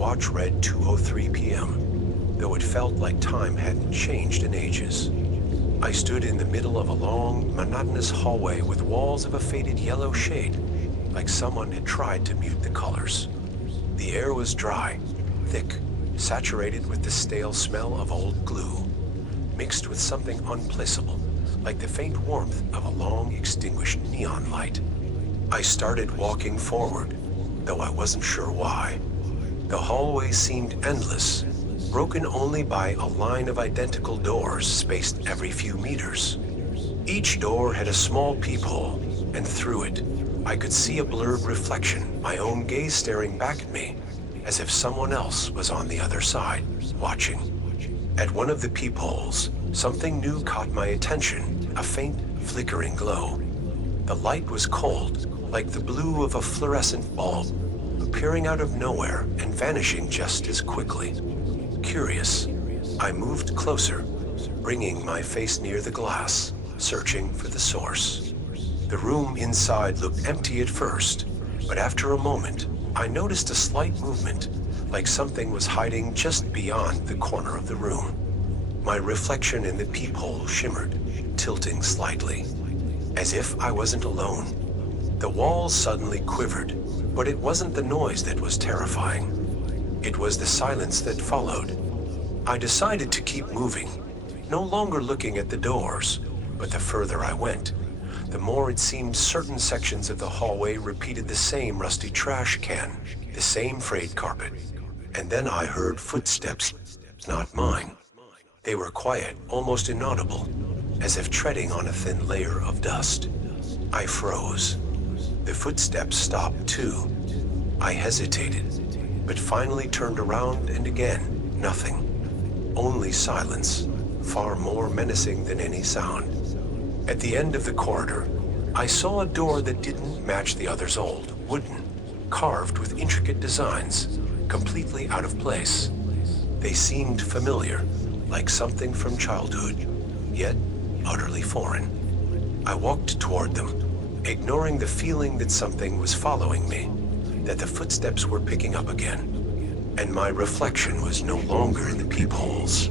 watch read 2:03 p.m., though it felt like time hadn't changed in ages. I stood in the middle of a long, monotonous hallway with walls of a faded yellow shade, like someone had tried to mute the colors. The air was dry, thick, saturated with the stale smell of old glue, mixed with something unplaceable, like the faint warmth of a long extinguished neon light. I started walking forward, though I wasn't sure why. The hallway seemed endless, broken only by a line of identical doors spaced every few meters. Each door had a small peephole, and through it, I could see a blurred reflection, my own gaze staring back at me, as if someone else was on the other side, watching. At one of the peepholes, something new caught my attention, a faint, flickering glow. The light was cold, like the blue of a fluorescent bulb, appearing out of nowhere and vanishing just as quickly. Curious, I moved closer, bringing my face near the glass, searching for the source. The room inside looked empty at first, but after a moment, I noticed a slight movement, like something was hiding just beyond the corner of the room. My reflection in the peephole shimmered, tilting slightly, as if I wasn't alone. The walls suddenly quivered, but it wasn't the noise that was terrifying. It was the silence that followed. I decided to keep moving, no longer looking at the doors, but the further I went, the more it seemed certain sections of the hallway repeated the same rusty trash can, the same frayed carpet. And then I heard footsteps, not mine. They were quiet, almost inaudible, as if treading on a thin layer of dust. I froze. The footsteps stopped too. I hesitated, but finally turned around, and again, nothing. Only silence, far more menacing than any sound. At the end of the corridor, I saw a door that didn't match the others, old, wooden, carved with intricate designs, completely out of place. They seemed familiar, like something from childhood, yet utterly foreign. I walked toward them, ignoring the feeling that something was following me, that the footsteps were picking up again, and my reflection was no longer in the peepholes.